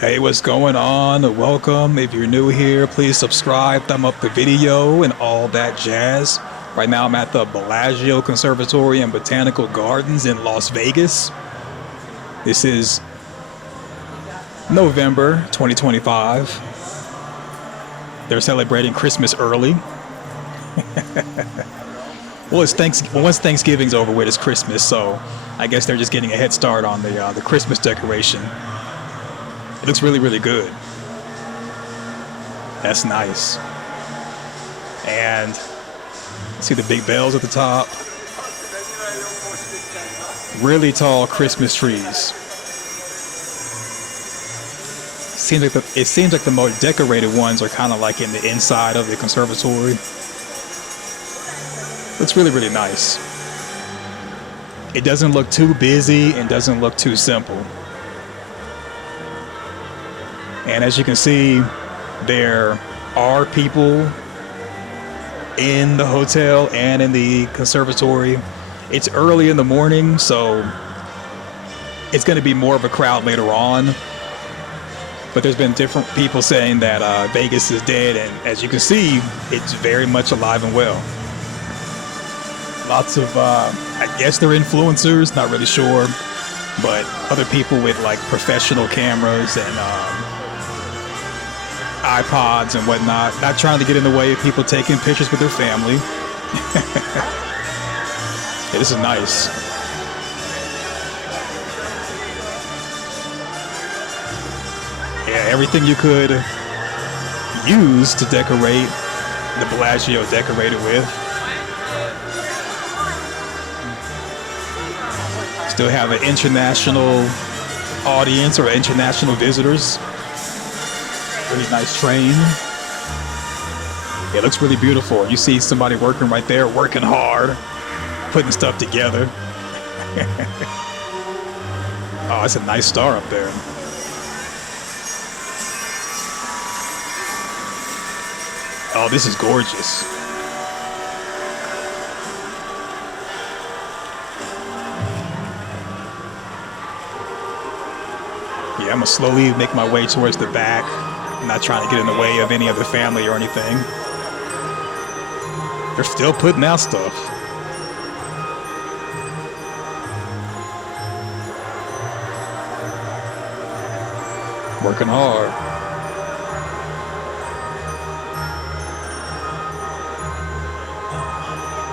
Hey, what's going on? Welcome. If you're new here, please subscribe, thumb up the video, and all that jazz. Right now, I'm at the Bellagio Conservatory and Botanical Gardens in Las Vegas. This is November 2025. They're celebrating Christmas early. Well, once Thanksgiving's over with, it's Christmas, so I guess they're just getting a head start on the Christmas decoration. It looks really, really good. That's nice. And see the big bells at the top. Really tall Christmas trees. It seems like the more decorated ones are kind of like in the inside of the conservatory. Looks really, really nice. It doesn't look too busy and doesn't look too simple. And as you can see, there are people in the hotel and in the conservatory. It's early in the morning, so it's going to be more of a crowd later on. But there's been different people saying that Vegas is dead, and as you can see, it's very much alive and well. Lots of, I guess they're influencers, not really sure, but other people with like professional cameras and iPods and whatnot, not trying to get in the way of people taking pictures with their family. Yeah, this is nice. Yeah, everything you could use to decorate the Bellagio decorated with. Still have an international audience or international visitors. Really nice train. It looks really beautiful. You see somebody working right there, working hard, putting stuff together. Oh, it's a nice star up there. Oh, this is gorgeous. Yeah, I'm gonna slowly make my way towards the back. I'm not trying to get in the way of any other family or anything. They're still putting out stuff. Working hard.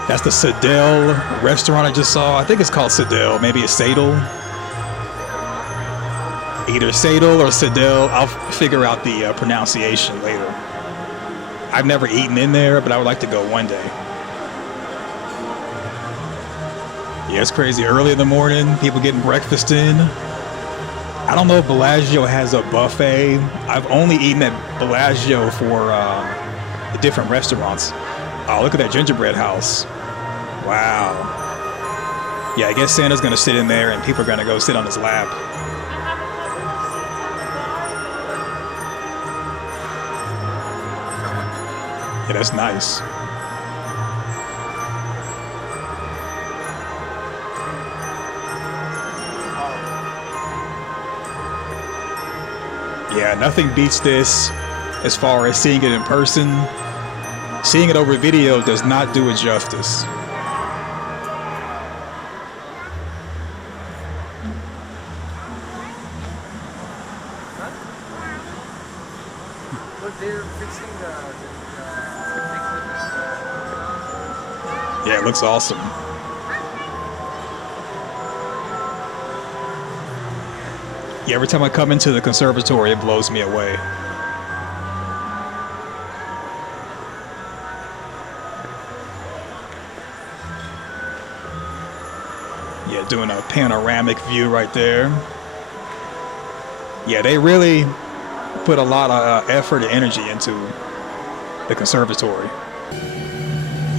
That's the Citadel restaurant I just saw. I think it's called Citadel. Maybe it's Citadel. Either Citadel or Citadel. I'll figure out the pronunciation later. I've never eaten in there, but I would like to go one day. Yeah, it's crazy. Early in the morning, people getting breakfast in. I don't know if Bellagio has a buffet. I've only eaten at Bellagio for the different restaurants. Oh, look at that gingerbread house. Wow. Yeah, I guess Santa's gonna sit in there and people are gonna go sit on his lap. Yeah, that's nice. Yeah, nothing beats this as far as seeing it in person. Seeing it over video does not do it justice. Yeah, it looks awesome. Yeah, every time I come into the conservatory, it blows me away. Yeah, doing a panoramic view right there. Yeah, they really put a lot of effort and energy into the conservatory.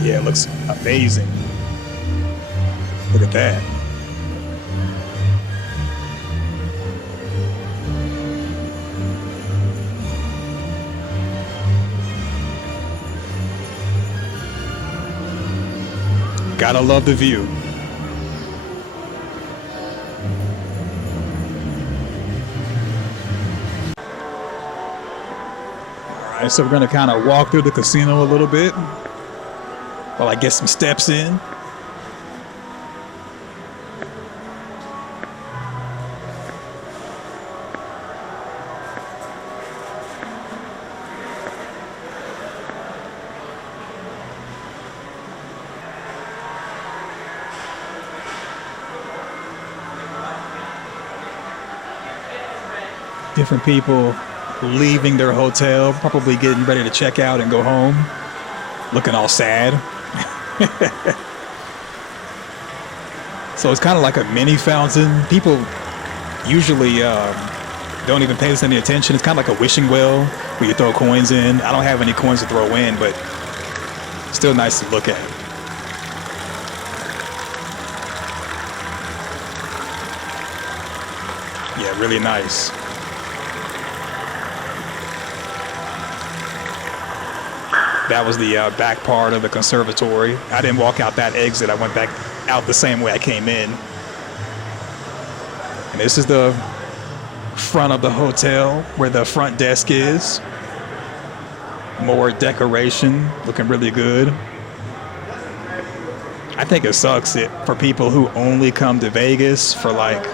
Yeah, it looks amazing. Look at that. Gotta love the view. Alright, so we're gonna kind of walk through the casino a little bit while I get some steps in. Different people leaving their hotel, probably getting ready to check out and go home, looking all sad. So it's kind of like a mini fountain. People usually don't even pay this any attention. It's kind of like a wishing well where you throw coins in. I don't have any coins to throw in, but still nice to look at. Yeah, really nice. That was the back part of the conservatory. I didn't walk out that exit. I went back out the same way I came in. And this is the front of the hotel where the front desk is. More decoration, looking really good. I think it sucks for people who only come to Vegas for like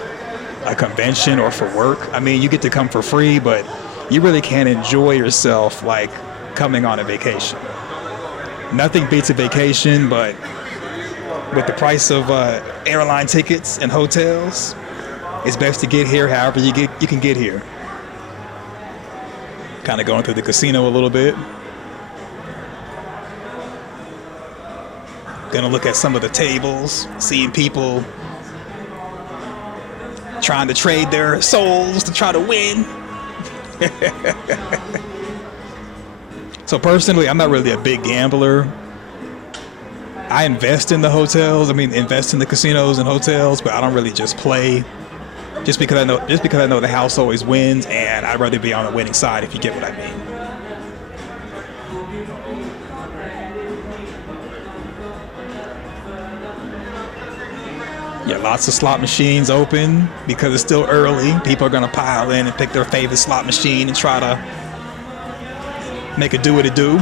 a convention or for work. I mean, you get to come for free, but you really can't enjoy yourself like coming on a vacation. Nothing beats a vacation, but with the price of airline tickets and hotels, it's best to get here however you can get here. Kind of going through the casino a little bit. Gonna look at some of the tables, seeing people trying to trade their souls to try to win. So personally, I'm not really a big gambler. I invest in the hotels. I mean, invest in the casinos and hotels, but I don't really just play. Just because I know the house always wins, and I'd rather be on the winning side, if you get what I mean. Yeah, lots of slot machines open because it's still early. People are gonna pile in and pick their favorite slot machine and try to make it do what it do.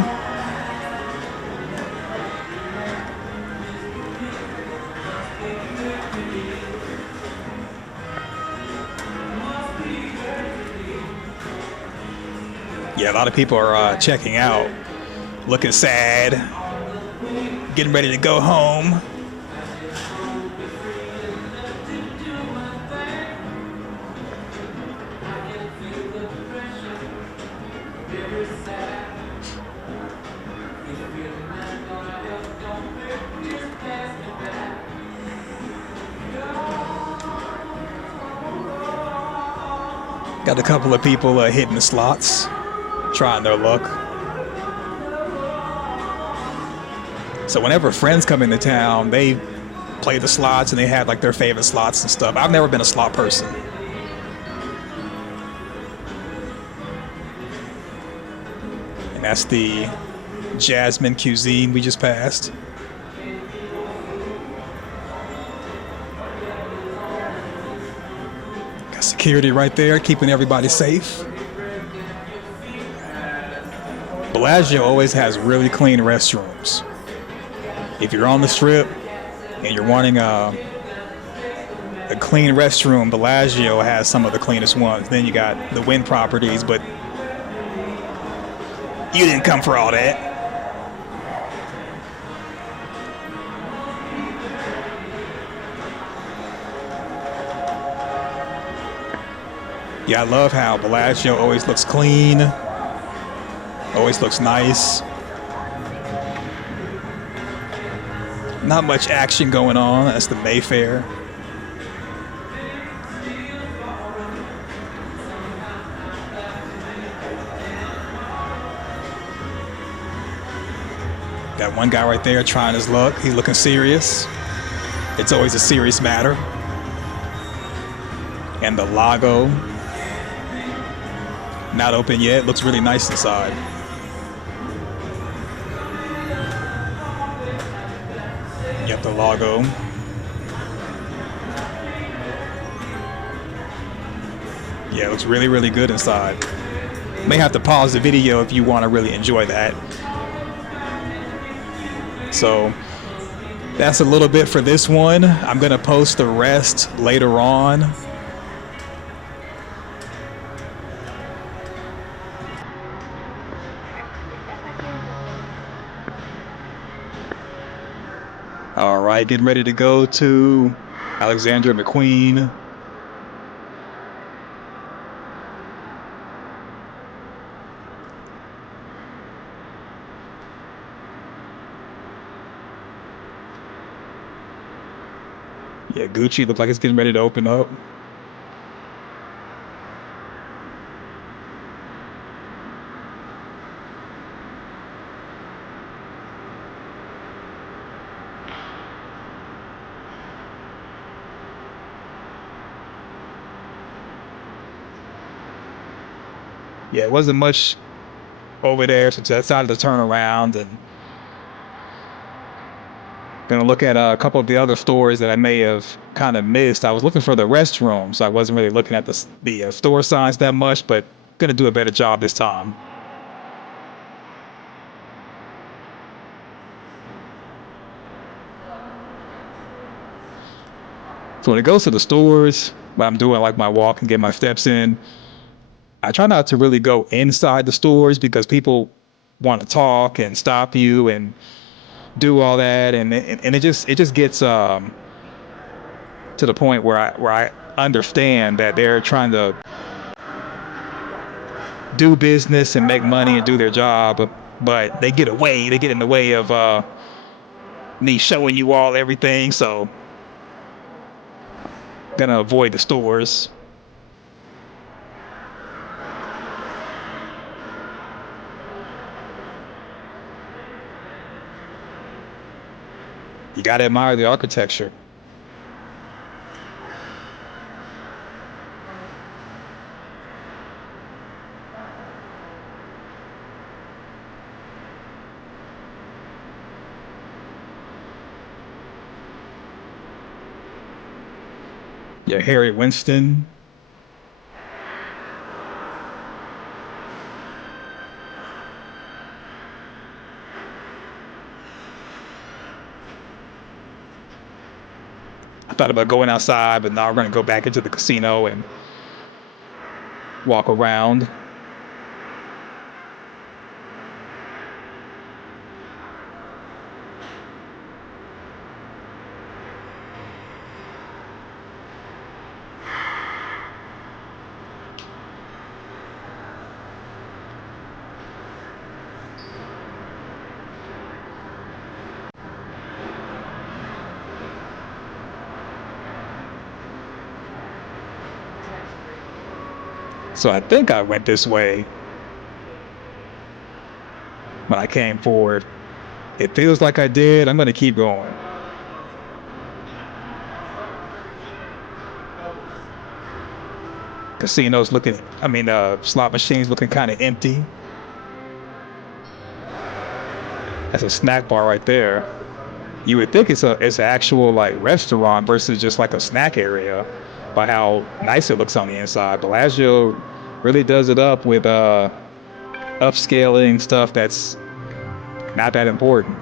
Yeah, a lot of people are checking out, looking sad, getting ready to go home. Got a couple of people hitting the slots, trying their luck. So whenever friends come into town, they play the slots and they have like their favorite slots and stuff. I've never been a slot person. And that's the Jasmine Cuisine we just passed. Security right there, keeping everybody safe. Bellagio always has really clean restrooms. If you're on the strip and you're wanting a clean restroom, Bellagio has some of the cleanest ones. Then you got the Wynn properties, but you didn't come for all that. Yeah, I love how Bellagio always looks clean, always looks nice. Not much action going on. That's the Mayfair. Got one guy right there trying his luck. He's looking serious. It's always a serious matter. And the Lago. Not open yet. Looks really nice inside. Yep, the Lago. Yeah, it looks really, really good inside. May have to pause the video if you want to really enjoy that. So that's a little bit for this one. I'm gonna post the rest later on. All right, getting ready to go to Alexandra McQueen. Yeah, Gucci looks like it's getting ready to open up. Yeah, it wasn't much over there, so I decided to turn around and gonna look at a couple of the other stores that I may have kind of missed. I was looking for the restroom, so I wasn't really looking at the store signs that much, but gonna do a better job this time. So when it goes to the stores, when I'm doing like my walk and get my steps in, I try not to really go inside the stores because people want to talk and stop you and do all that, and it just gets to the point where I understand that they're trying to do business and make money and do their job, but they get in the way of me showing you all everything. So gonna avoid the stores. You gotta admire the architecture. Yeah, Harry Winston. I thought about going outside, but now we're gonna go back into the casino and walk around. So I think I went this way when I came forward. It feels like I did. I'm gonna keep going. Casinos looking, slot machines looking kind of empty. That's a snack bar right there. You would think it's an actual like restaurant versus just like a snack area by how nice it looks on the inside. Bellagio really does it up with upscaling stuff that's not that important.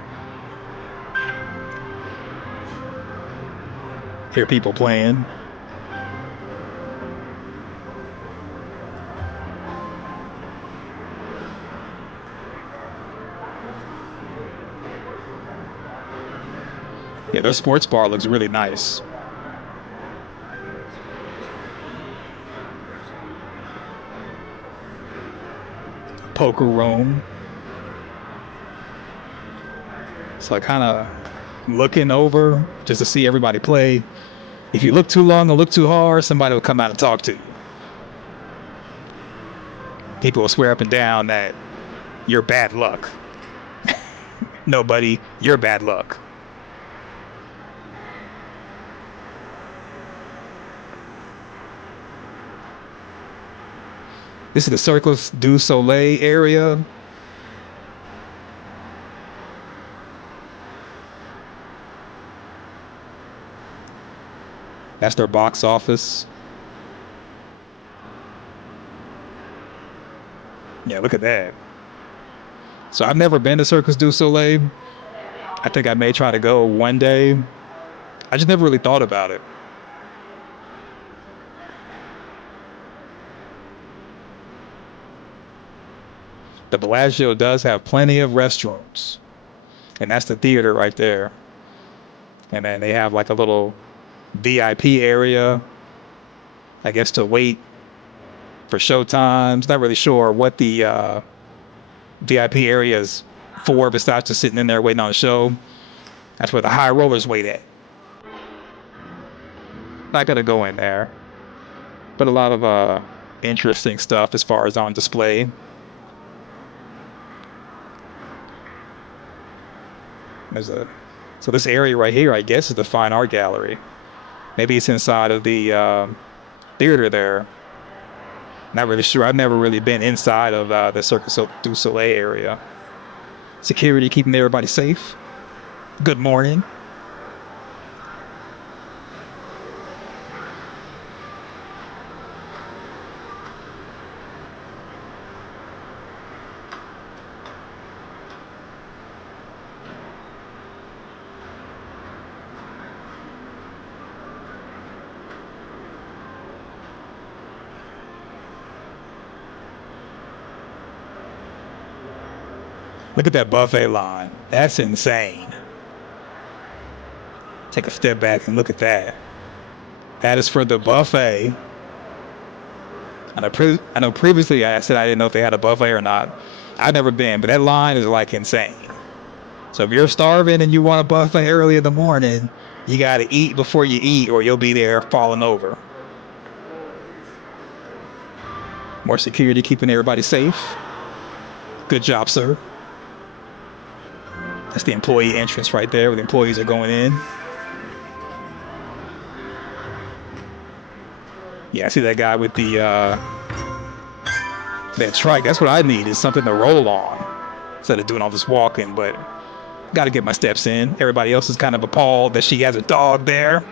Hear people playing. Yeah, their sports bar looks really nice. Poker room. So I kind of looking over just to see everybody play. If you look too long or look too hard, somebody will come out and talk to you. People will swear up and down that you're bad luck. Nobody, you're bad luck. This is the Cirque du Soleil area. That's their box office. Yeah, look at that. So I've never been to Circus du Soleil. I think I may try to go one day. I just never really thought about it. The Bellagio does have plenty of restrooms, and that's the theater right there. And then they have like a little VIP area, I guess, to wait for show times. Not really sure what the VIP area is for besides just sitting in there waiting on a show. That's where the high rollers wait at. Not gonna go in there, but a lot of interesting stuff as far as on display. There's a so this area right here, I guess, is the fine art gallery. Maybe it's inside of the theater there. Not really sure. I've never really been inside of the Circus du Soleil area. Security keeping everybody safe. Good morning. Look at that buffet line. That's insane. Take a step back and look at that. That is for the buffet. I know previously I said I didn't know if they had a buffet or not. I've never been, but that line is like insane. So if you're starving and you want a buffet early in the morning, you got to eat before you eat or you'll be there falling over. More security keeping everybody safe. Good job, sir. That's the employee entrance right there where the employees are going in. Yeah, I see that guy with the that trike. That's what I need is something to roll on instead of doing all this walking. But got to get my steps in. Everybody else is kind of appalled that she has a dog there.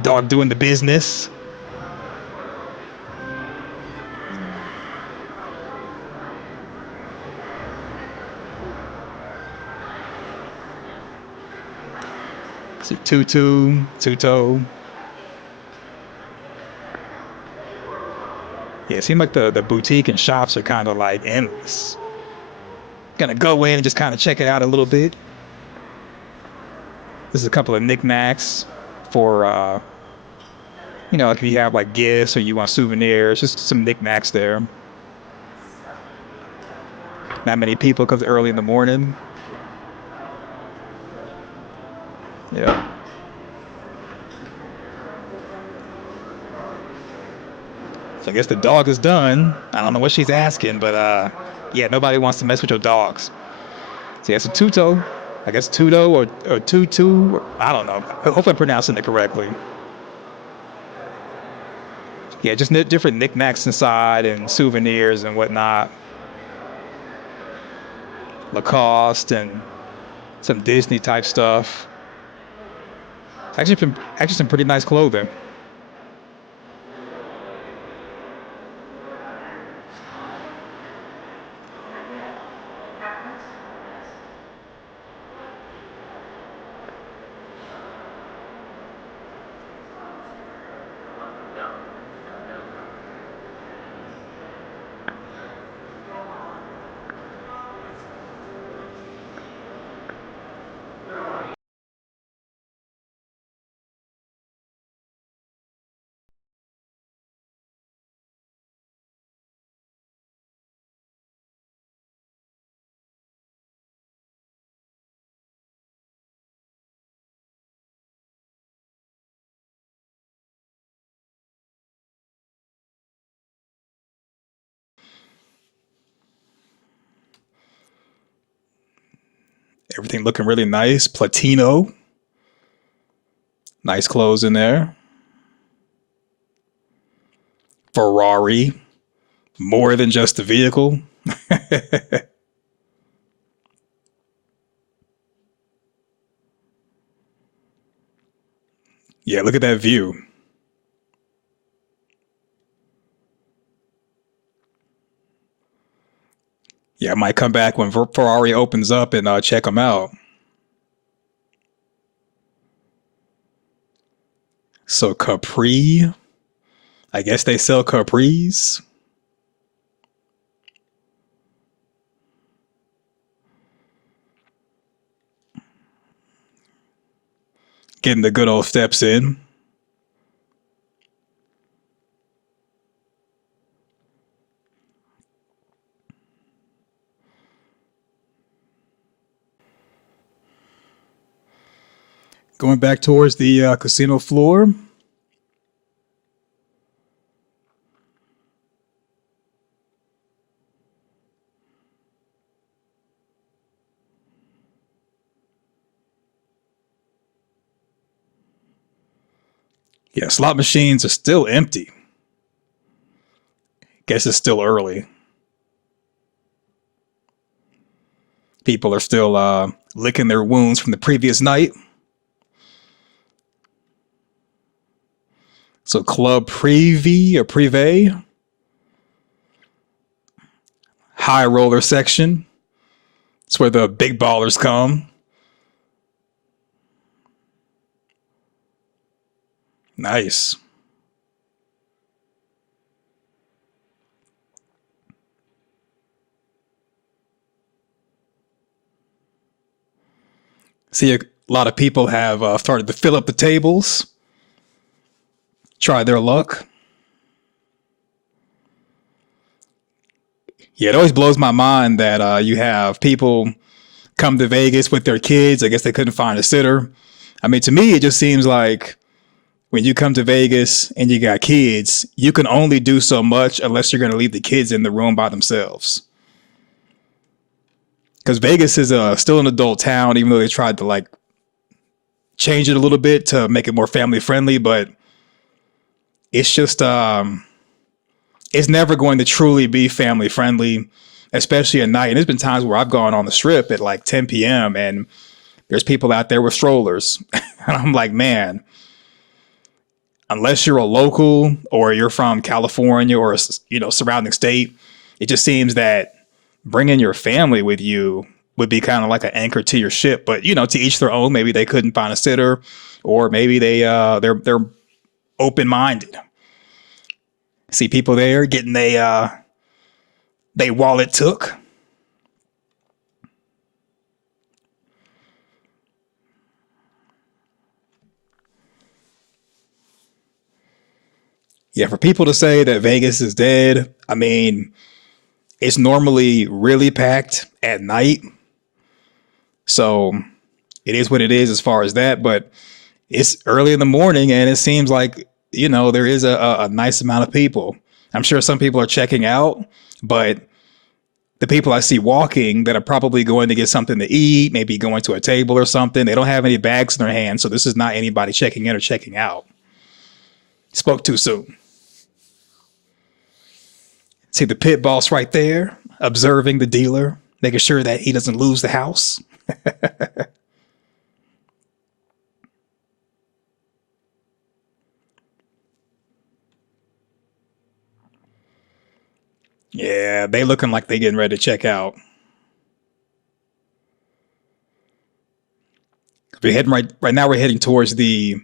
Dog doing the business. See Tutu. Yeah, it seems like the boutique and shops are kind of like endless. Gonna go in and just kind of check it out a little bit. This is a couple of knickknacks for, like if you have like gifts or you want souvenirs, just some knickknacks there. Not many people because early in the morning. Yeah. So I guess the dog is done. I don't know what she's asking, but yeah, nobody wants to mess with your dogs. So yeah, it's a Tuto. I guess Tuto or Tutu. I don't know. Hopefully I'm pronouncing it correctly. Yeah, just different knickknacks inside and souvenirs and whatnot. Lacoste and some Disney type stuff. Actually some pretty nice clothing. Everything looking really nice. Platino. Nice clothes in there. Ferrari. More than just a vehicle. Yeah, look at that view. Yeah, I might come back when Ferrari opens up and check them out. So Capri, I guess they sell Capris. Getting the good old steps in. Going back towards the casino floor. Yeah, slot machines are still empty. Guess it's still early. People are still licking their wounds from the previous night. So Club Privé or Privé, high roller section. It's where the big ballers come. Nice. See, a lot of people have started to fill up the tables, try their luck. Yeah, it always blows my mind that you have people come to Vegas with their kids. I guess they couldn't find a sitter. I mean, to me, it just seems like when you come to Vegas and you got kids, you can only do so much unless you're going to leave the kids in the room by themselves. Because Vegas is still an adult town, even though they tried to like change it a little bit to make it more family friendly. But it's just it's never going to truly be family friendly, especially at night. And there's been times where I've gone on the strip at like 10 p.m. and there's people out there with strollers, and I'm like, man, unless you're a local or you're from California or surrounding state, it just seems that bringing your family with you would be kind of like an anchor to your ship. But to each their own. Maybe they couldn't find a sitter, or maybe they're open minded. See people there getting they wallet took. Yeah, for people to say that Vegas is dead, I mean, it's normally really packed at night. So it is what it is as far as that. But it's early in the morning and it seems like, there is a nice amount of people. I'm sure some people are checking out, but the people I see walking that are probably going to get something to eat, maybe going to a table or something, they don't have any bags in their hands. So this is not anybody checking in or checking out. Spoke too soon. See the pit boss right there, observing the dealer, making sure that he doesn't lose the house. Yeah, they looking like they getting ready to check out. We're heading right now. We're heading towards the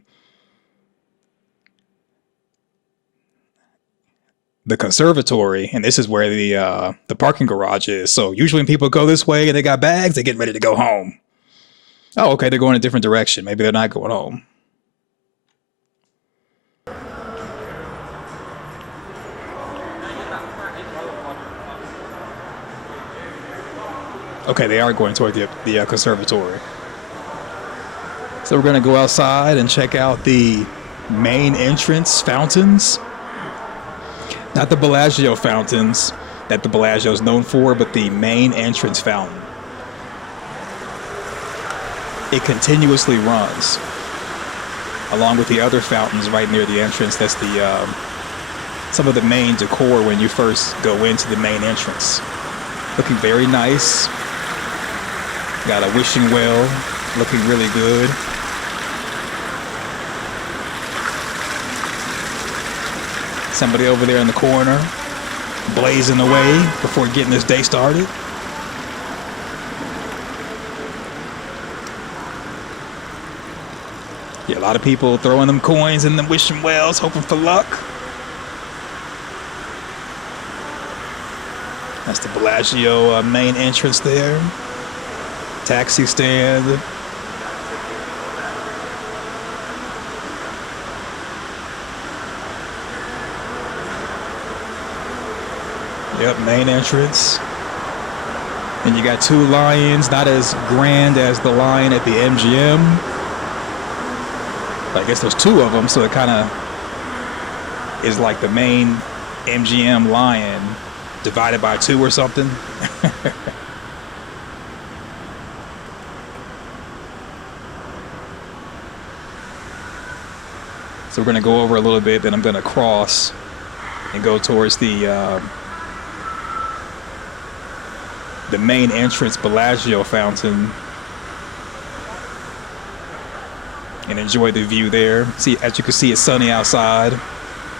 conservatory, and this is where the parking garage is. So usually when people go this way and they got bags, they get ready to go home. Oh, okay, they're going a different direction. Maybe they're not going home. Okay, they are going toward the conservatory. So we're going to go outside and check out the main entrance fountains. Not the Bellagio fountains that the Bellagio is known for, but the main entrance fountain. It continuously runs, along with the other fountains right near the entrance. That's some of the main decor when you first go into the main entrance. Looking very nice. Got a wishing well, looking really good. Somebody over there in the corner, blazing away before getting this day started. Yeah, a lot of people throwing them coins in them wishing wells, hoping for luck. That's the Bellagio main entrance there. Taxi stand. Yep, main entrance. And you got two lions, not as grand as the lion at the MGM. But I guess there's two of them, so it kind of is like the main MGM lion divided by two or something. So we're going to go over a little bit, then I'm going to cross and go towards the main entrance Bellagio fountain and enjoy the view there. See, as you can see, it's sunny outside.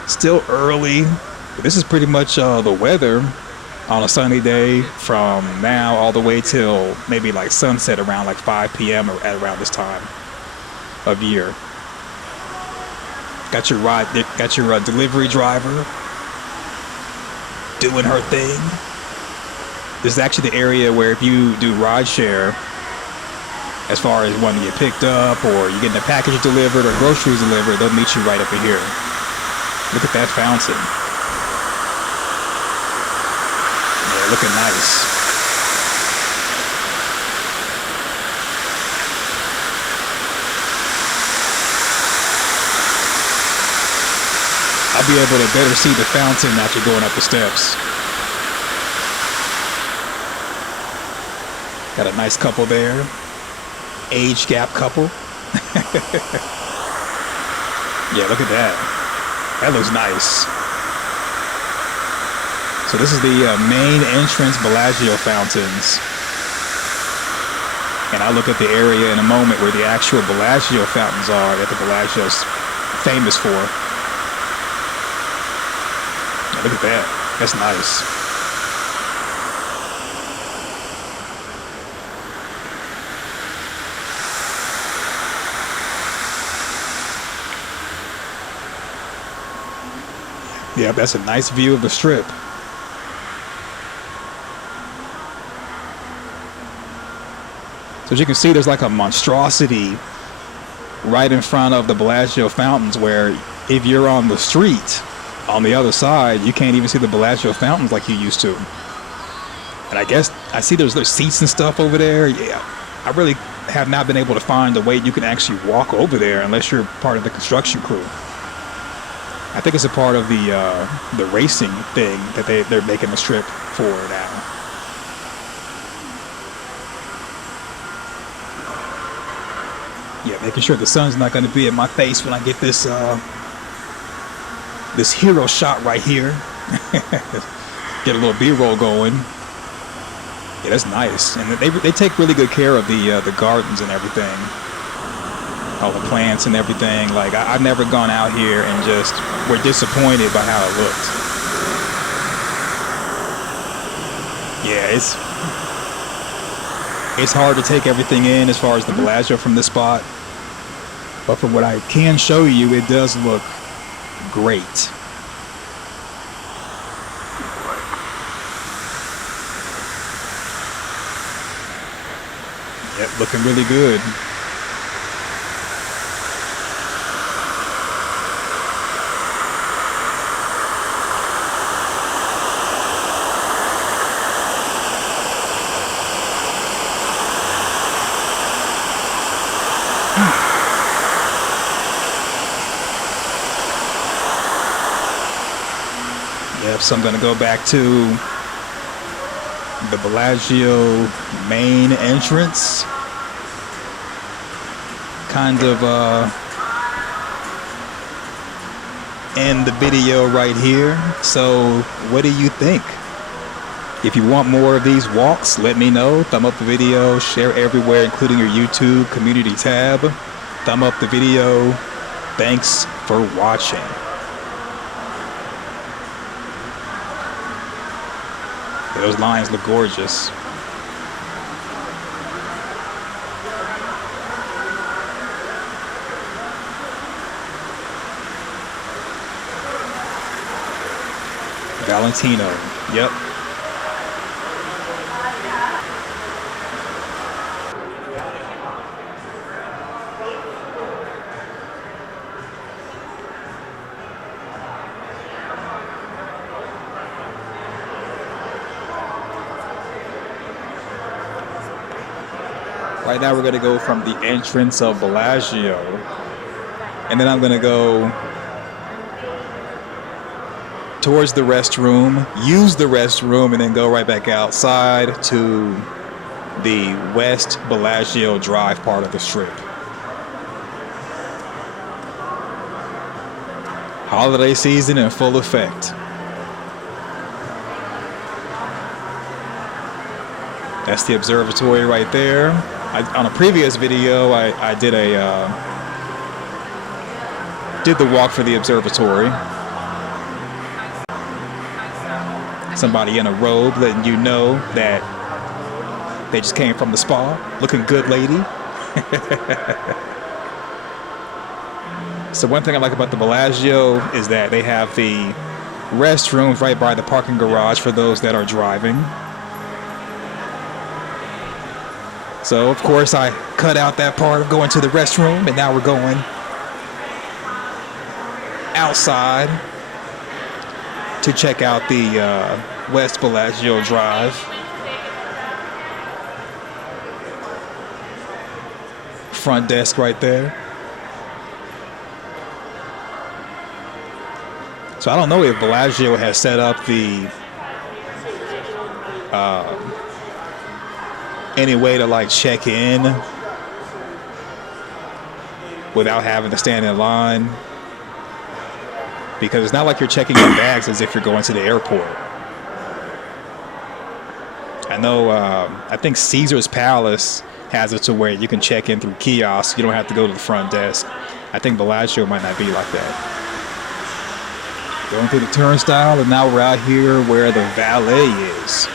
Still early. But this is pretty much the weather on a sunny day from now all the way till maybe like sunset around like 5 p.m. or at around this time of year. Got your delivery driver doing her thing. This is actually the area where if you do rideshare, as far as when you get picked up or you're getting a package delivered or groceries delivered, they'll meet you right up in here. Look at that fountain. Yeah, looking nice. I'll be able to better see the fountain after going up the steps. Got a nice couple there. Age gap couple. Yeah, look at that. That looks nice. So this is the main entrance Bellagio fountains. And I'll look at the area in a moment where the actual Bellagio fountains are that the Bellagio's famous for. Yeah, look at that. That's nice. Yeah, that's a nice view of the Strip. So as you can see, there's like a monstrosity right in front of the Bellagio fountains where if you're on the street on the other side, you can't even see the Bellagio fountains like you used to. And I guess I see there's seats and stuff over there. Yeah, I really have not been able to find a way you can actually walk over there unless you're part of the construction crew. I think it's a part of the racing thing that they're making the Strip for now. Yeah, making sure the sun's not going to be in my face when I get this this hero shot right here. Get a little B-roll going. Yeah, that's nice, and they take really good care of the gardens and everything. All the plants and everything. Like I've never gone out here and just were disappointed by how it looked. Yeah, it's hard to take everything in as far as the Bellagio from this spot, but from what I can show you, it does look great. Yep, looking really good. Yep, so I'm going to go back to the Bellagio main entrance. Kind of end the video right here. So what do you think? If you want more of these walks, let me know. Thumb up the video, share everywhere, including your YouTube community tab. Thumb up the video. Thanks for watching. Those lines look gorgeous. Valentino. Yep. Right now we're going to go from the entrance of Bellagio, and then I'm going to go towards the restroom, use the restroom, and then go right back outside to the West Bellagio Drive part of the Strip. Holiday season in full effect. That's the observatory right there. On a previous video, I did did the walk for the observatory. Somebody in a robe letting you know that they just came from the spa. Looking good, lady. So one thing I like about the Bellagio is that they have the restrooms right by the parking garage for those that are driving. So, of course, I cut out that part of going to the restroom, and now we're going outside to check out the West Bellagio Drive. Front desk right there. So I don't know if Bellagio has set up the any way to like check in without having to stand in line, because it's not like you're checking your bags as if you're going to the airport. I know I think Caesar's Palace has it to where you can check in through kiosks. You don't have to go to the front desk. I think Bellagio might not be like that. Going through the turnstile, and now we're out here where the valet is.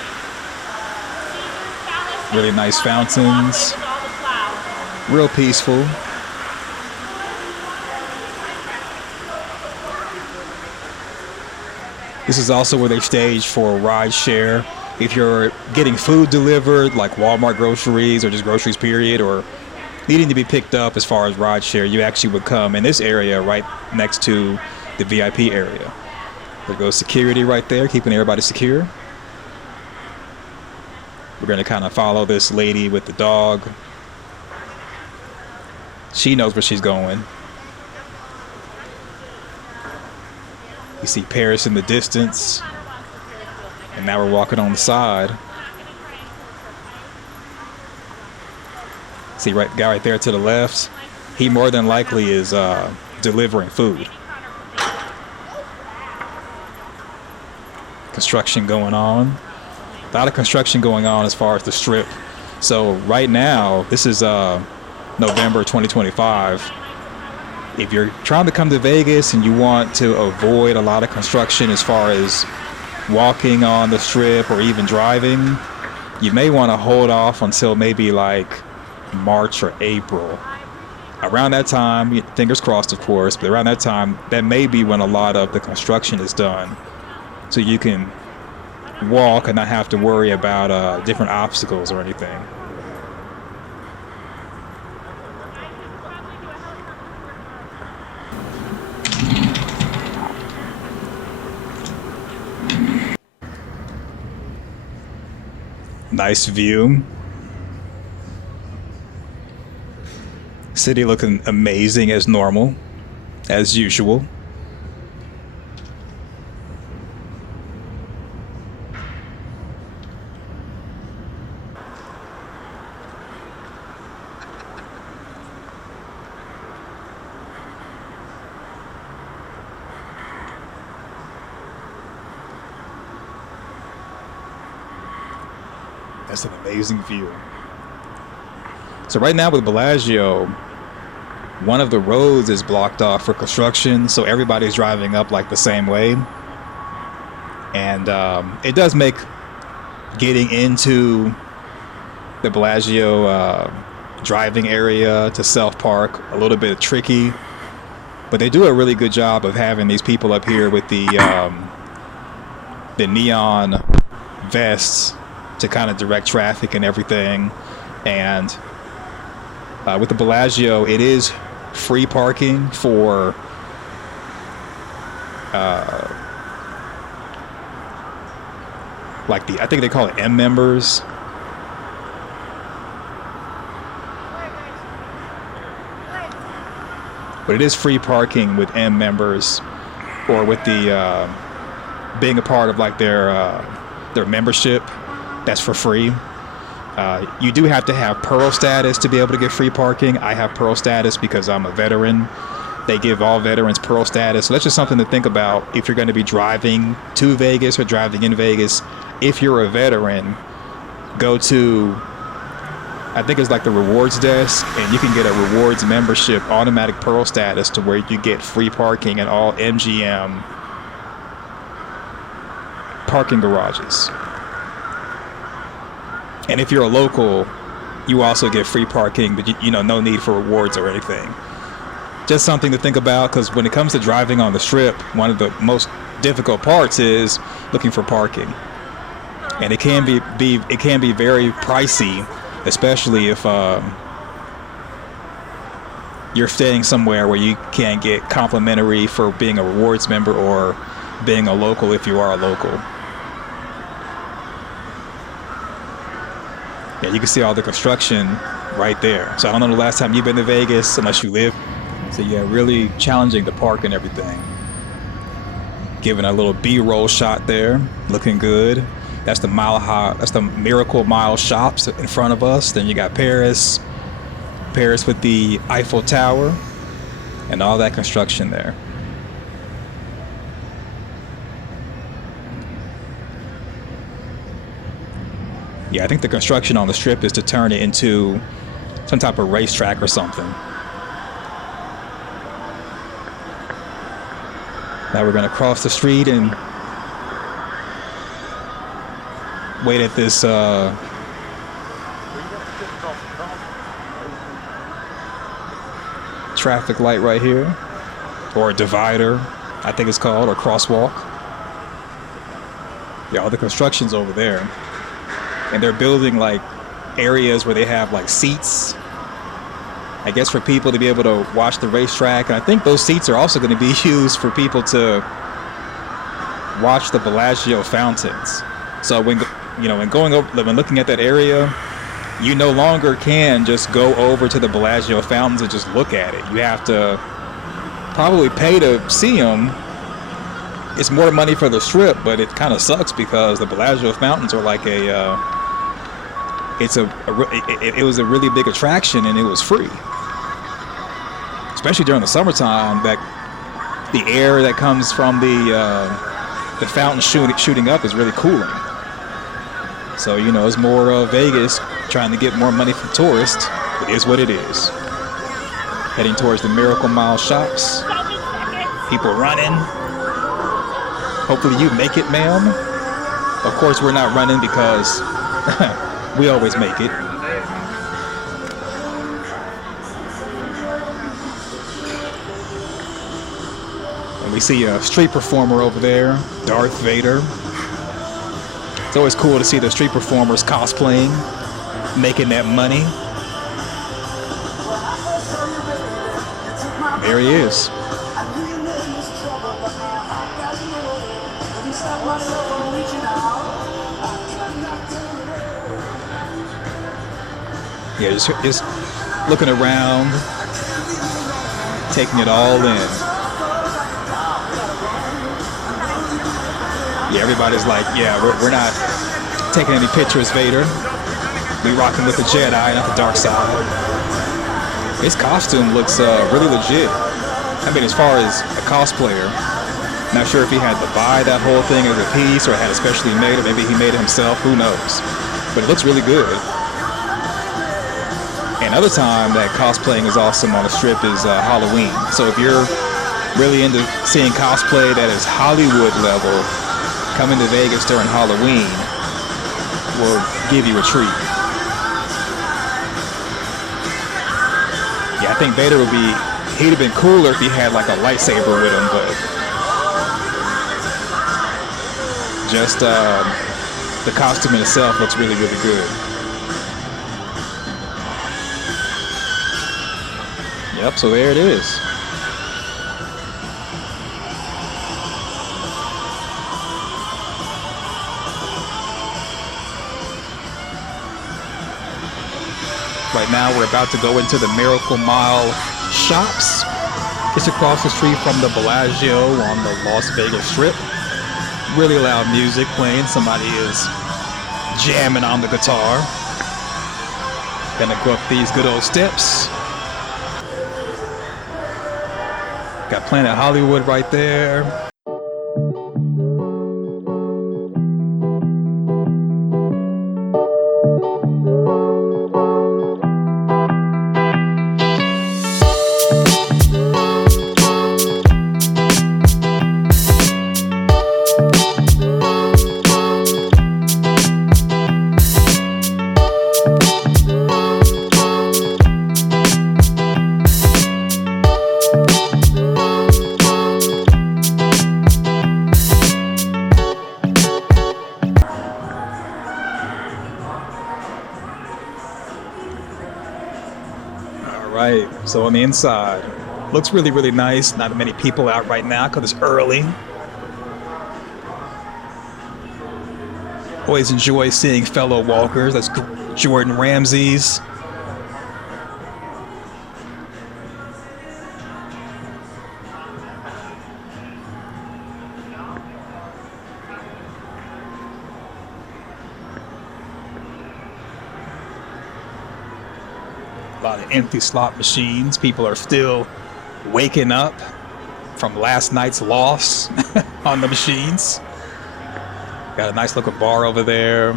Really nice fountains. Real peaceful. This is also where they stage for ride share. If you're getting food delivered, like Walmart groceries or just groceries period, or needing to be picked up as far as ride share, you actually would come in this area right next to the VIP area. There goes security right there, keeping everybody secure. We're going to kind of follow this lady with the dog. She knows where she's going. You see Paris in the distance. And now we're walking on the side. See guy right there to the left? He more than likely is delivering food. Construction going on. A lot of construction going on as far as the Strip. So right now, this is November 2025. If you're trying to come to Vegas and you want to avoid a lot of construction as far as walking on the Strip or even driving, you may want to hold off until maybe like March or April. Around that time, fingers crossed of course, but around that time, that may be when a lot of the construction is done. So you can walk and not have to worry about different obstacles or anything. Nice view. City looking amazing as normal, as usual. That's an amazing view. So right now with Bellagio, one of the roads is blocked off for construction, so everybody's driving up like the same way. And it does make getting into the Bellagio driving area to Self Park a little bit tricky. But they do a really good job of having these people up here with the the neon vests to kind of direct traffic and everything. And with the Bellagio, it is free parking for like I think they call it M members. But it is free parking with M members, or with the being a part of like their membership. That's for free. You do have to have Pearl status to be able to get free parking. I have Pearl status because I'm a veteran. They give all veterans Pearl status. So that's just something to think about if you're going to be driving to Vegas or driving in Vegas. If you're a veteran, go to, I think it's like the rewards desk, and you can get a rewards membership, automatic Pearl status, to where you get free parking at all MGM parking garages. And if you're a local, you also get free parking, but you know, no need for rewards or anything. Just something to think about, because when it comes to driving on the Strip, one of the most difficult parts is looking for parking, and it can be very pricey, especially if you're staying somewhere where you can't get complimentary for being a rewards member or being a local if you are a local. Yeah, you can see all the construction right there. So I don't know the last time you've been to Vegas, unless you live. So yeah, really challenging to park and everything. Giving a little B-roll shot there, looking good. That's the Miracle Mile shops in front of us. Then you got Paris with the Eiffel Tower and all that construction there. Yeah, I think the construction on the Strip is to turn it into some type of racetrack or something. Now we're going to cross the street and wait at this traffic light right here, or a divider, I think it's called, or crosswalk. Yeah, all the construction's over there. And they're building like areas where they have like seats, I guess, for people to be able to watch the racetrack. And I think those seats are also going to be used for people to watch the Bellagio fountains. So when looking at that area, you no longer can just go over to the Bellagio fountains and just look at it. You have to probably pay to see them. It's more money for the Strip, but it kind of sucks because the Bellagio fountains are like it was a really big attraction, and it was free. Especially during the summertime, that the air that comes from the fountain shooting up is really cooling. So, you know, it's more Vegas trying to get more money from tourists. It is what it is. Heading towards the Miracle Mile shops. People running. Hopefully you make it, ma'am. Of course, we're not running because we always make it. And we see a street performer over there, Darth Vader. It's always cool to see the street performers cosplaying, making that money. There he is. Yeah, just looking around, taking it all in. Yeah, everybody's like, yeah, we're not taking any pictures, Vader. We rocking with the Jedi, not the dark side. His costume looks really legit. I mean, as far as a cosplayer, not sure if he had to buy that whole thing as a piece or had it specially made, or maybe he made it himself, who knows. But it looks really good. Another time that cosplaying is awesome on the Strip is Halloween. So if you're really into seeing cosplay that is Hollywood level, coming to Vegas during Halloween will give you a treat. Yeah, I think Vader he'd have been cooler if he had like a lightsaber with him, but just the costume in itself looks really, really good. Yep, so there it is. Right now we're about to go into the Miracle Mile shops. It's across the street from the Bellagio on the Las Vegas Strip. Really loud music playing. Somebody is jamming on the guitar. Gonna go up these good old steps. Got Planet Hollywood right there. Right, so on the inside, looks really, really nice. Not many people out right now because it's early. Always enjoy seeing fellow walkers. That's Jordan Ramsey's. A lot of empty slot machines. People are still waking up from last night's loss on the machines. Got a nice looking bar over there.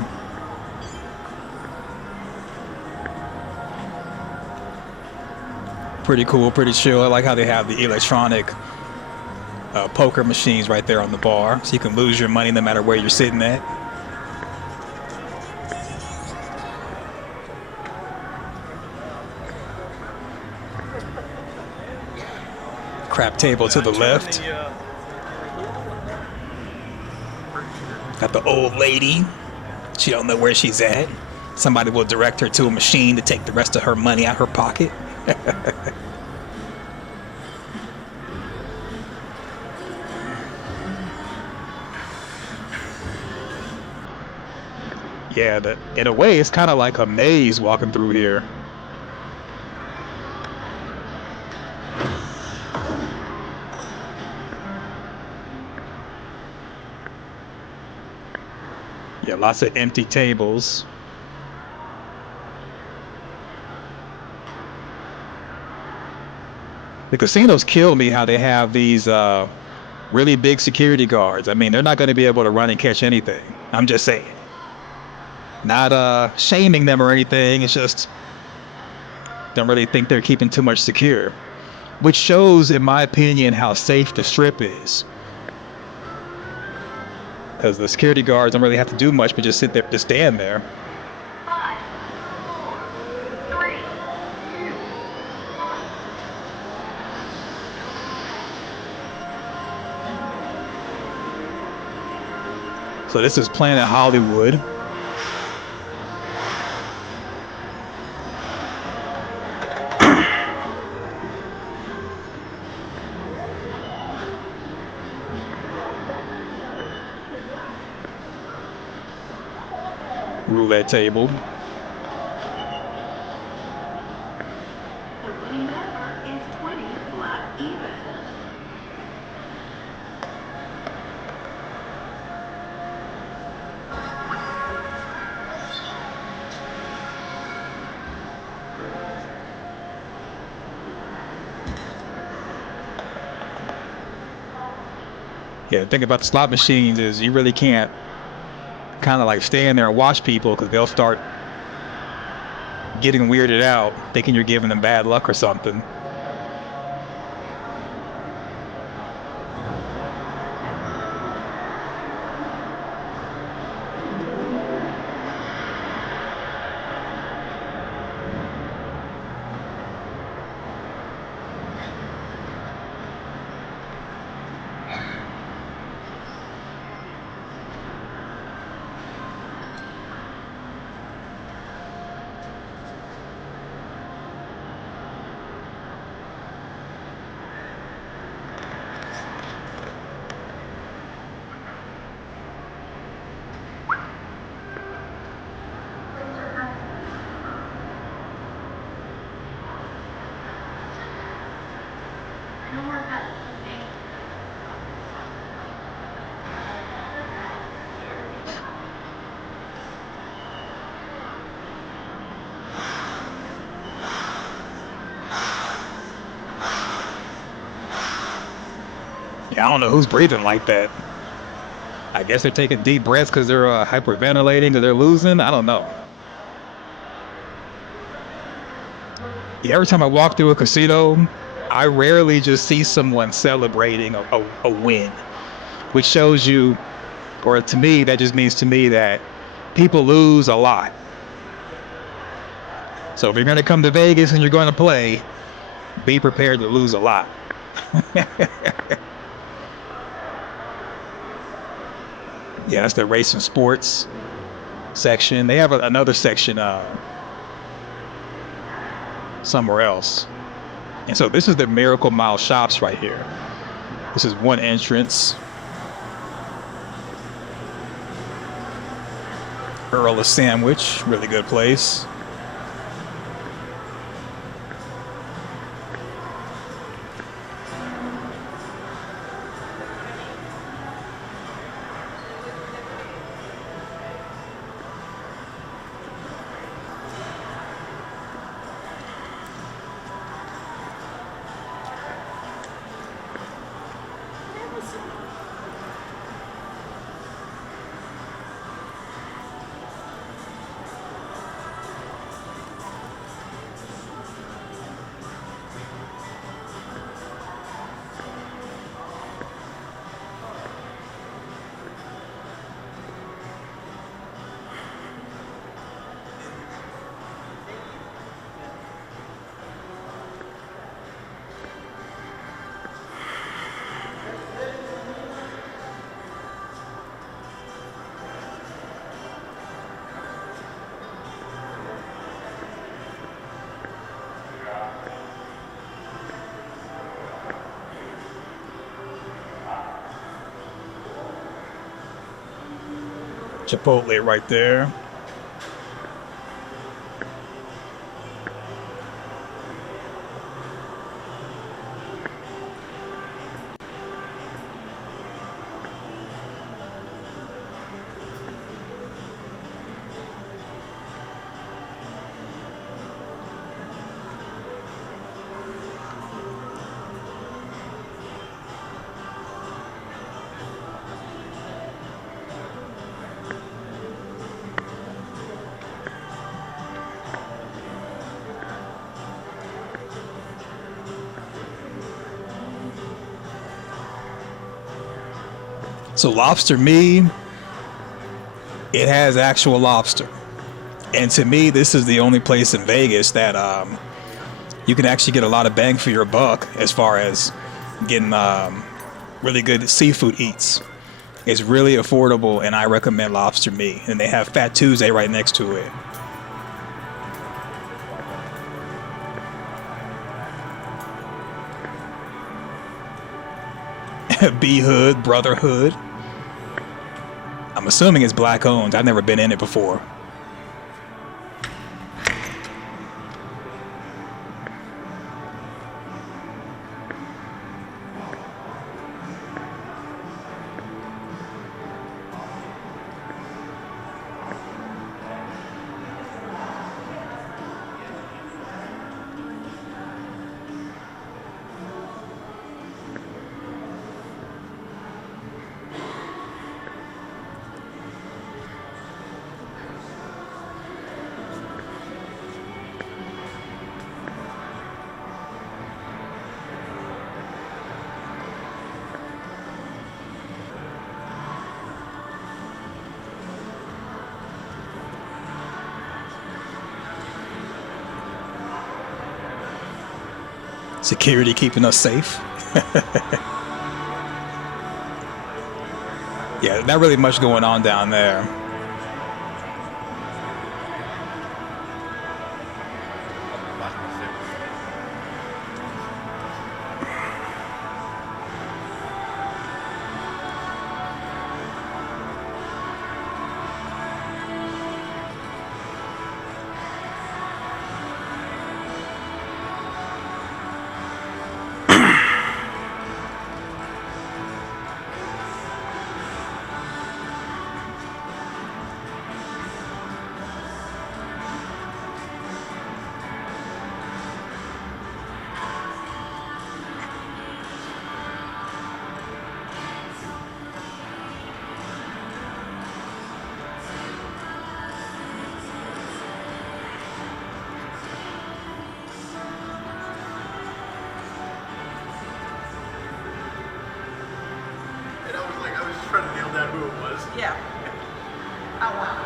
Pretty cool, pretty chill. I like how they have the electronic poker machines right there on the bar, so you can lose your money no matter where you're sitting at. Crap table to the left. Got the old lady. She don't know where she's at. Somebody will direct her to a machine to take the rest of her money out her pocket. Yeah, in a way, it's kind of like a maze walking through here. Yeah, lots of empty tables. The casinos kill me how they have these really big security guards. I mean, they're not going to be able to run and catch anything. I'm just saying. Not shaming them or anything. It's just don't really think they're keeping too much secure. Which shows, in my opinion, how safe the Strip is. Because the security guards don't really have to do much but just sit there, just stand there. 5, 4, 3, 2. So this is Planet Hollywood. Roulette table. The winning number is 20 flat even. Yeah, the thing about the slot machines is you really can't kind of like stand there and watch people because they'll start getting weirded out, thinking you're giving them bad luck or something. Yeah, I don't know who's breathing like that. I guess they're taking deep breaths because they're hyperventilating or they're losing. I don't know. Yeah, every time I walk through a casino, I rarely just see someone celebrating a win, which shows you, or to me, that just means to me that people lose a lot. So if you're going to come to Vegas and you're going to play, be prepared to lose a lot. Yeah, that's the race and sports section. They have another section somewhere else. And so this is the Miracle Mile shops right here. This is one entrance. Earl of Sandwich, really good place. Chipotle right there. So lobster me, it has actual lobster. And to me, this is the only place in Vegas that you can actually get a lot of bang for your buck as far as getting really good seafood eats. It's really affordable, and I recommend Lobster Me. And they have Fat Tuesday right next to it. B Hood, Brotherhood. I'm assuming it's black owned. I've never been in it before. Security keeping us safe. Yeah, not really much going on down there. Yeah. Oh, wow.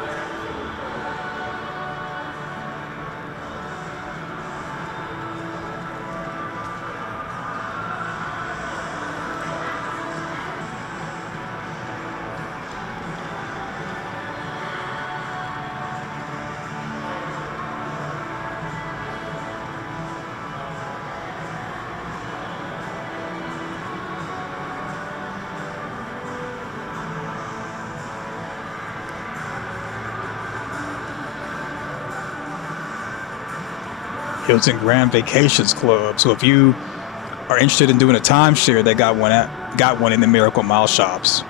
Hilton Grand Vacations Club. So if you are interested in doing a timeshare, they got one in the Miracle Mile shops.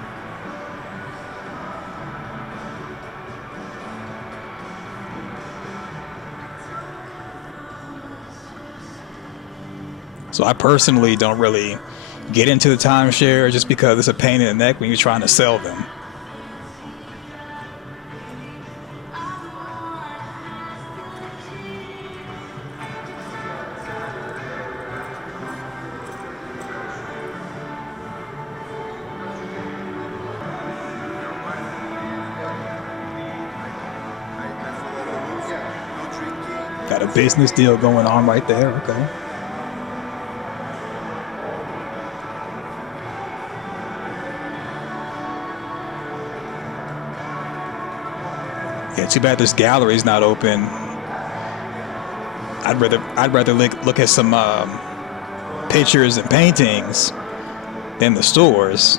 So I personally don't really get into the timeshare just because it's a pain in the neck when you're trying to sell them. Got a business deal going on right there. Okay. Yeah, too bad this gallery's not open. I'd rather look at some pictures and paintings than the stores.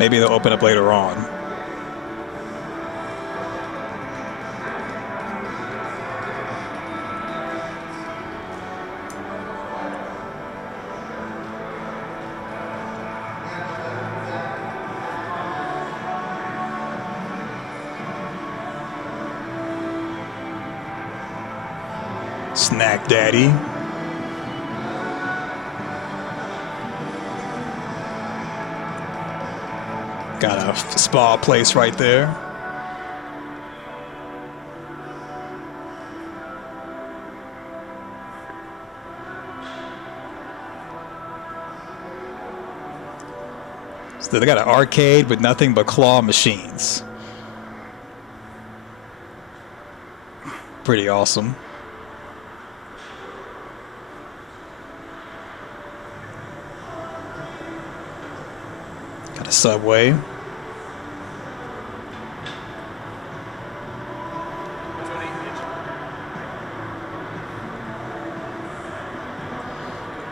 Maybe they'll open up later on. Snack Daddy. Got a spa place right there. So they got an arcade with nothing but claw machines. Pretty awesome. Got a Subway.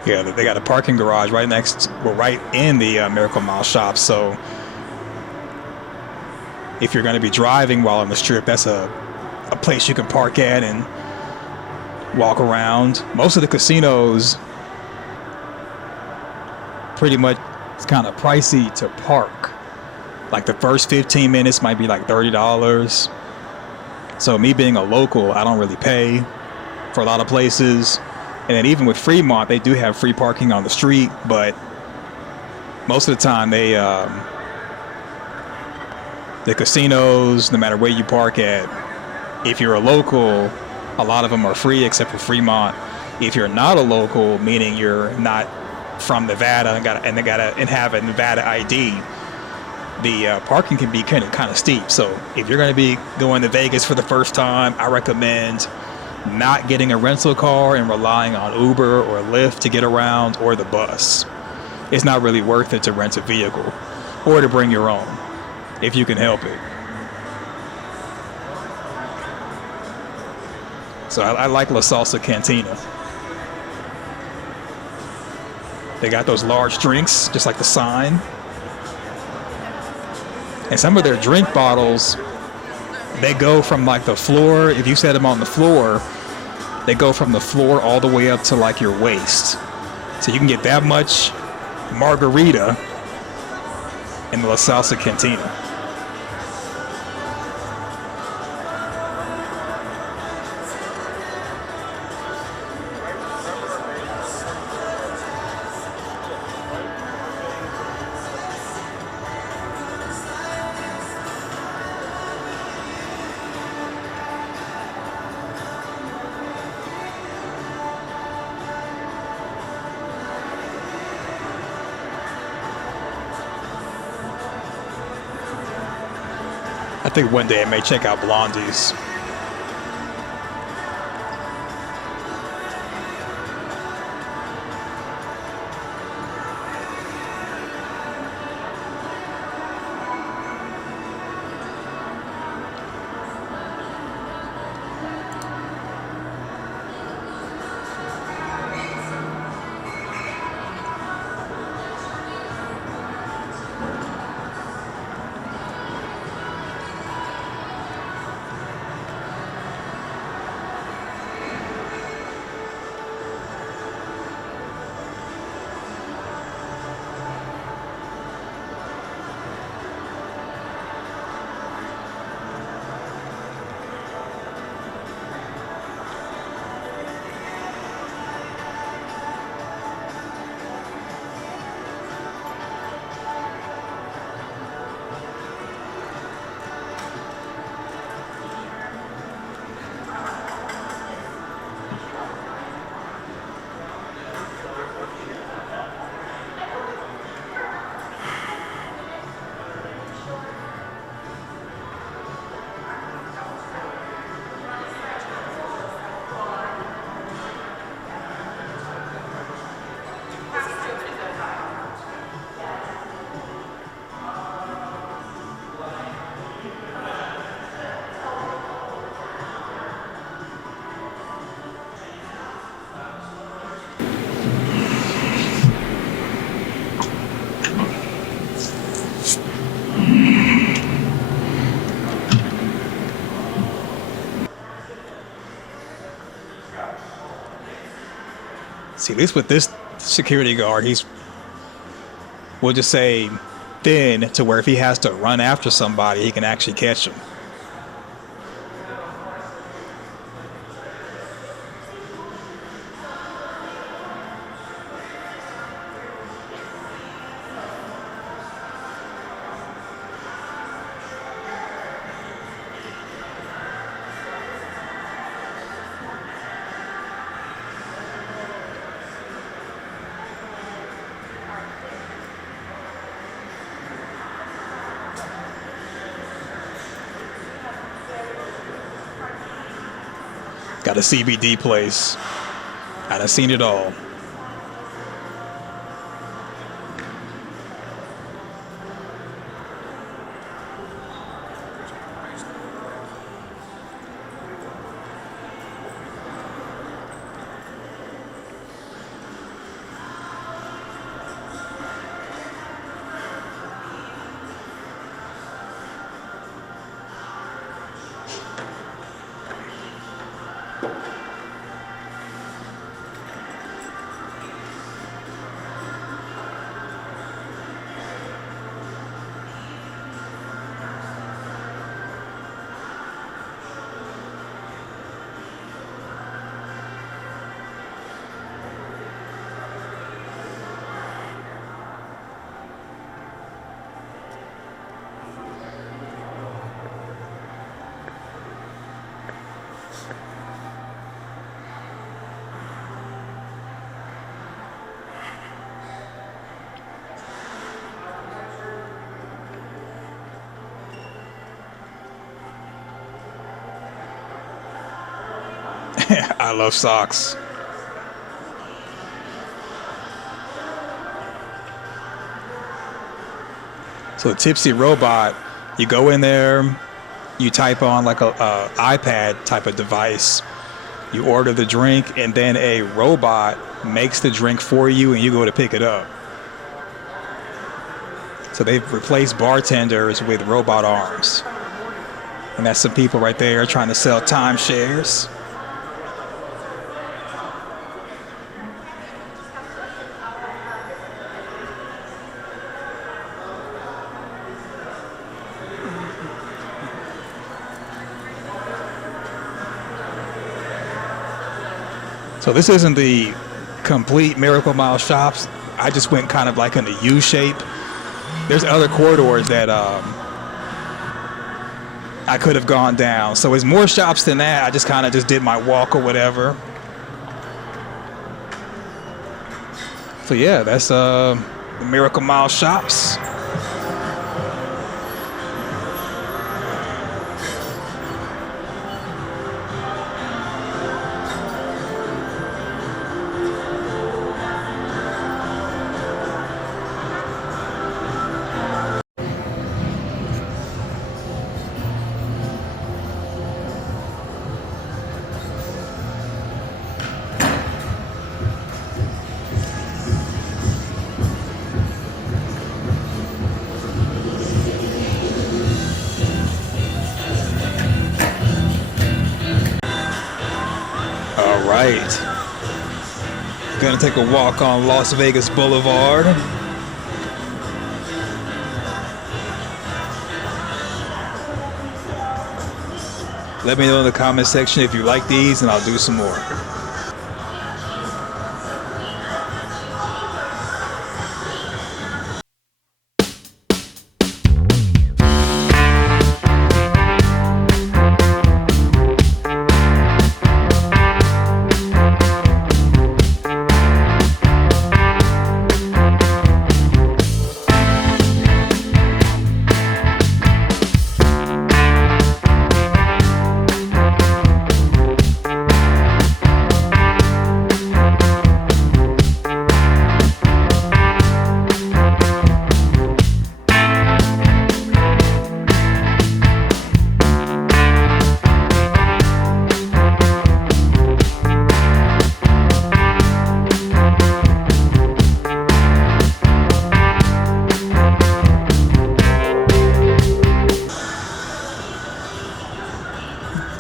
Yeah, they got a parking garage right in the Miracle Mile shop. So if you're going to be driving while on the strip, that's a place you can park at and walk around. Most of the casinos, pretty much, it's kind of pricey to park. Like the first 15 minutes might be like $30. So me being a local, I don't really pay for a lot of places. And then even with Fremont, they do have free parking on the street, but most of the time the casinos, no matter where you park at, if you're a local, a lot of them are free except for Fremont. If you're not a local, meaning you're not from Nevada and have a Nevada ID, the parking can be kind of steep. So if you're going to be going to Vegas for the first time, I recommend not getting a rental car and relying on Uber or Lyft to get around, or the bus. It's not really worth it to rent a vehicle or to bring your own if you can help it. So I like La Salsa Cantina. They got those large drinks, just like the sign. And some of their drink bottles, they go from like the floor. If you set them on the floor, they go from the floor all the way up to like your waist. So you can get that much margarita in the La Salsa Cantina. I think one day I may check out Blondie's. See, at least with this security guard, we'll just say, thin to where if he has to run after somebody, he can actually catch them. Got a CBD place. I done seen it all. I love socks. So the Tipsy Robot, you go in there, you type on like a iPad type of device, you order the drink, and then a robot makes the drink for you and you go to pick it up. So they've replaced bartenders with robot arms. And that's some people right there trying to sell timeshares. So this isn't the complete Miracle Mile shops. I just went kind of like in a U shape. There's other corridors that I could have gone down. So it's more shops than that. I just kind of just did my walk or whatever. So yeah, that's the Miracle Mile shops. right. Gonna take a walk on Las Vegas Boulevard. Let me know in the comment section if you like these, and I'll do some more.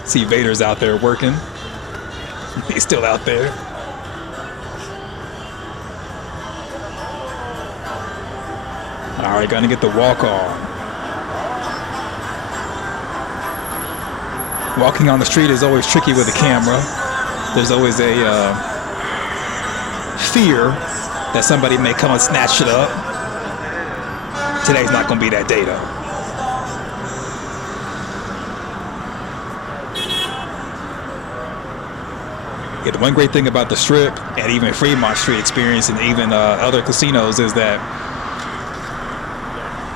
See Vader's out there working. He's still out there. All right, gonna get the walk on. Walking on the street is always tricky with a camera. There's always a fear that somebody may come and snatch it up. Today's not gonna be that day though. Yeah, the one great thing about the Strip and even Fremont Street experience and even other casinos is that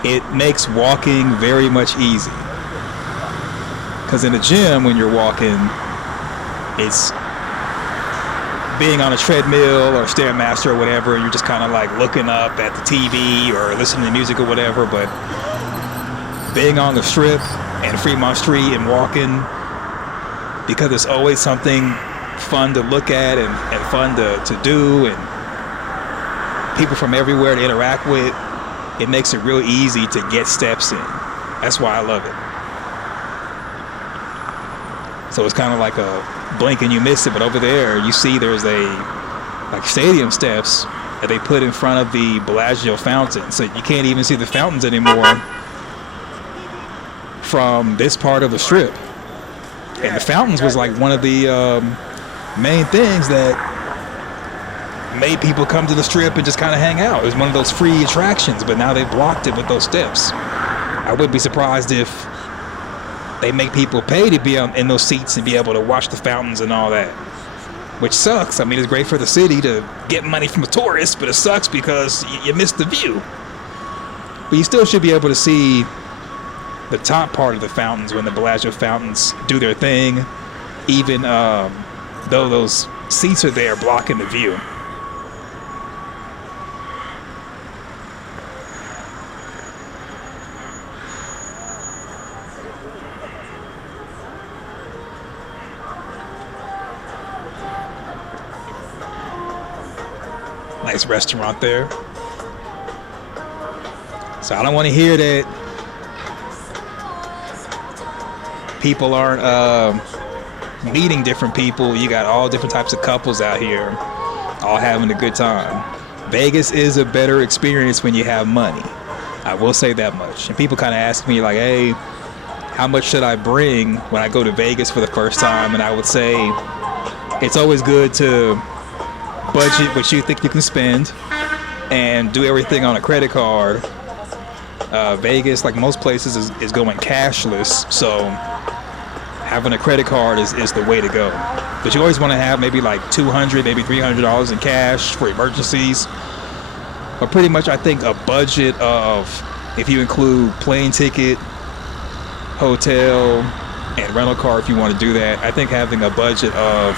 it makes walking very much easy. Because in the gym, when you're walking, it's being on a treadmill or Stairmaster or whatever, you're just kind of like looking up at the TV or listening to music or whatever. But being on the Strip and Fremont Street and walking, because there's always something fun to look at and fun to do, and people from everywhere to interact with, it makes it real easy to get steps in. That's why I love it. So it's kind of like a blink and you miss it, but over there you see there's a like stadium steps that they put in front of the Bellagio fountain, so you can't even see the fountains anymore from this part of the Strip. And the fountains was like one of the main things that made people come to the Strip and just kind of hang out. It was one of those free attractions, but now they blocked it with those steps. I wouldn't be surprised if they make people pay to be in those seats and be able to watch the fountains and all that, which sucks. I mean, it's great for the city to get money from the tourists, but it sucks because you miss the view. But you still should be able to see the top part of the fountains when the Bellagio fountains do their thing, even though those seats are there blocking the view. Nice restaurant there. So I don't want to hear that people aren't meeting different people. You got all different types of couples out here all having a good time. Vegas is a better experience when you have money. I will say that much. And people kind of ask me like, hey, how much should I bring when I go to Vegas for the first time? And I would say it's always good to budget what you think you can spend and do everything on a credit card. Vegas, like most places, is going cashless, so having a credit card is the way to go. But you always want to have maybe like $200, maybe $300 in cash for emergencies. But pretty much I think a budget of, if you include plane ticket, hotel, and rental car if you want to do that, I think having a budget of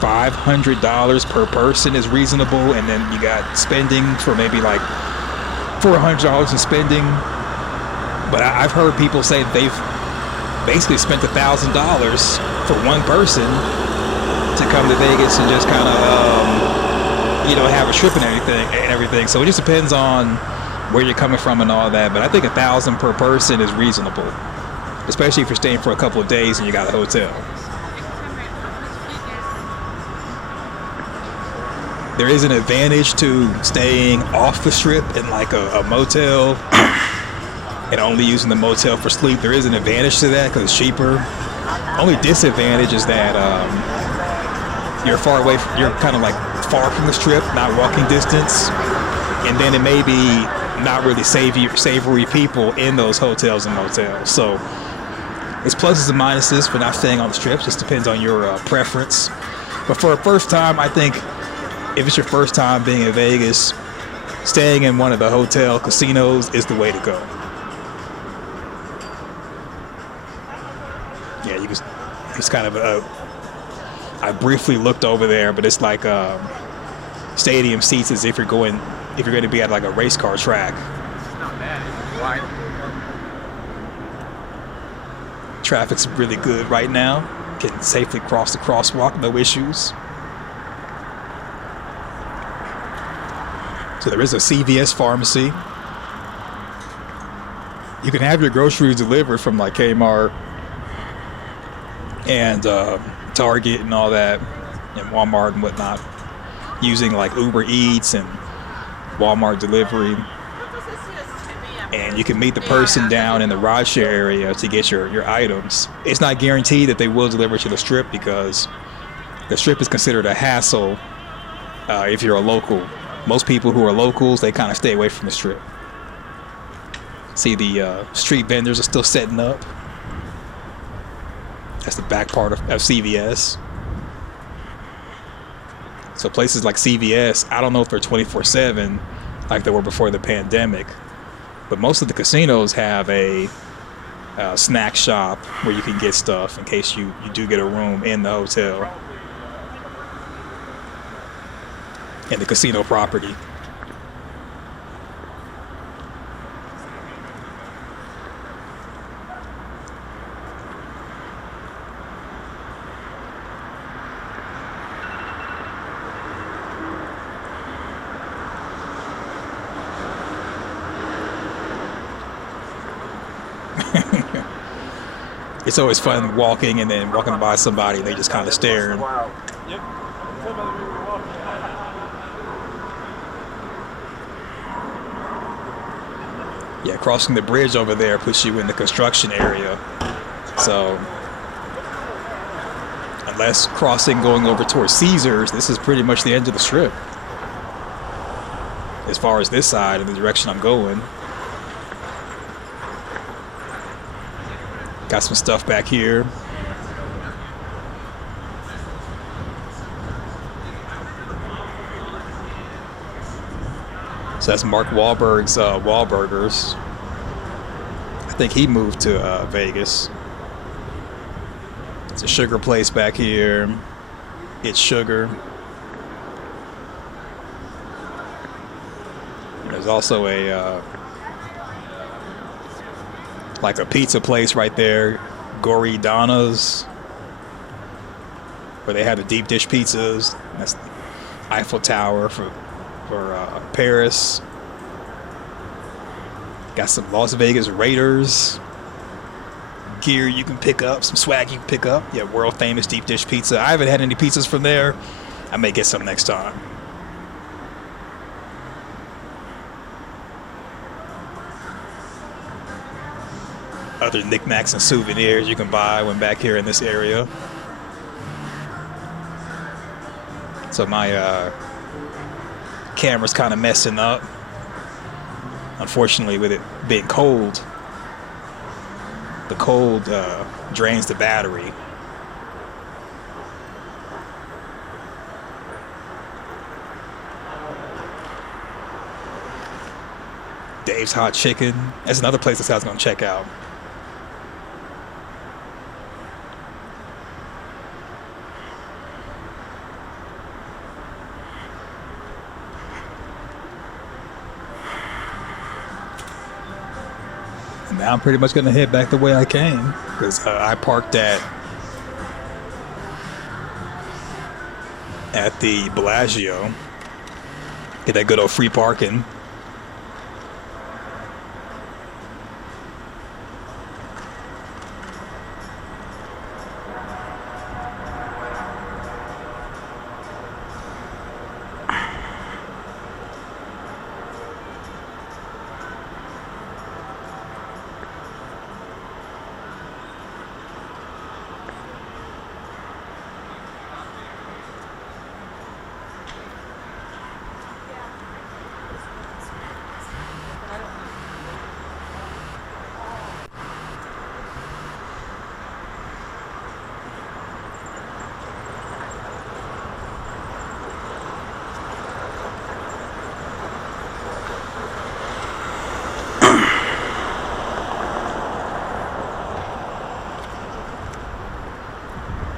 $500 per person is reasonable, and then you got spending for maybe like $400 in spending. But I've heard people say they've basically spent $1,000 for one person to come to Vegas and just kind of have a trip and everything. So it just depends on where you're coming from and all that. But I think $1,000 per person is reasonable, especially if you're staying for a couple of days and you got a hotel. there is an advantage to staying off the strip in like a motel and only using the motel for sleep. There is an advantage to that because it's cheaper. Only disadvantage is that you're far away. You're kind of like far from the strip, not walking distance, and then it may be not really savory people in those hotels and motels. So it's pluses and minuses for not staying on the strip. Just depends on your preference. But for a first time, I think if it's your first time being in Vegas, staying in one of the hotel casinos is the way to go. Yeah, it's kind of I briefly looked over there, but it's like stadium seats as if you're going to be at like a race car track. Not bad. Wide. Traffic's really good right now. Can safely cross the crosswalk, no issues. So there is a CVS pharmacy. You can have your groceries delivered from like Kmart and Target and all that, and Walmart and whatnot, using like Uber Eats and Walmart delivery. And you can meet the person down in the rideshare area to get your items. It's not guaranteed that they will deliver to the strip because the strip is considered a hassle if you're a local. Most people who are locals, they kind of stay away from the strip. See, the street vendors are still setting up. That's the back part of CVS. So places like CVS, I don't know if they're 24/7 like they were before the pandemic, but most of the casinos have a snack shop where you can get stuff in case you do get a room in the hotel, in the casino property. It's always fun walking and then walking by somebody and they just kind of staring. Yeah, crossing the bridge over there puts you in the construction area. So unless crossing going over towards Caesars, this is pretty much the end of the strip. As far as this side in the direction I'm going. Got some stuff back here. So that's Mark Wahlberg's Wahlburgers. I think he moved to Vegas. It's a sugar place back here. It's Sugar. There's also a like a pizza place right there, Gory Donna's, where they have the deep dish pizzas. That's Eiffel Tower for Paris. Got some Las Vegas Raiders gear you can pick up, some swag you can pick up. Yeah, world famous deep dish pizza. I haven't had any pizzas from there. I may get some next time. Other knickknacks and souvenirs you can buy when back here in this area. So my camera's kind of messing up. Unfortunately, with it being cold, the cold drains the battery. Dave's Hot Chicken. That's another place that I was going to check out. Now I'm pretty much going to head back the way I came because I parked at the Bellagio. Get that good old free parking.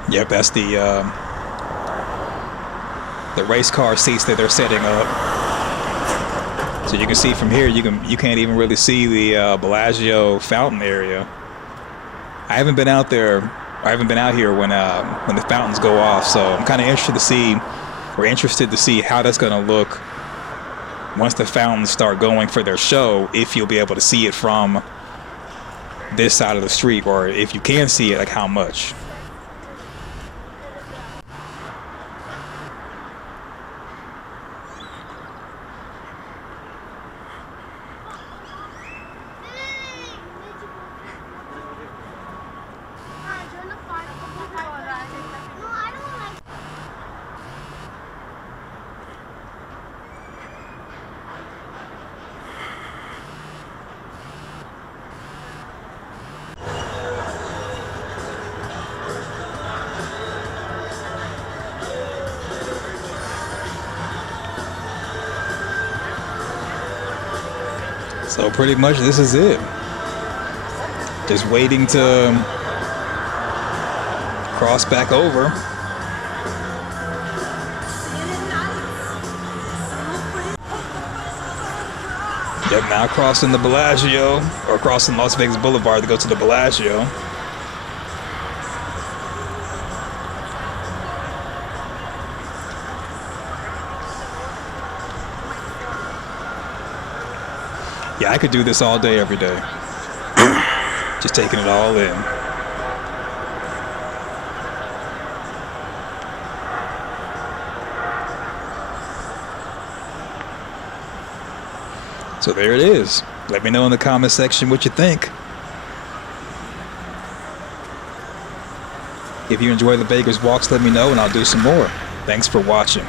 Yep, that's the race car seats that they're setting up. So you can see from here, you can't even really see the Bellagio fountain area. I haven't been out there. I haven't been out here when the fountains go off. So I'm kind of interested to see how that's going to look once the fountains start going for their show. If you'll be able to see it from this side of the street, or if you can see it, like how much. So pretty much this is it. Just waiting to cross back over. Yep, now crossing the Bellagio, or crossing Las Vegas Boulevard to go to the Bellagio. Yeah, I could do this all day, every day. Just taking it all in. So there it is. Let me know in the comment section what you think. If you enjoy the Vegas walks, let me know and I'll do some more. Thanks for watching.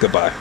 Goodbye.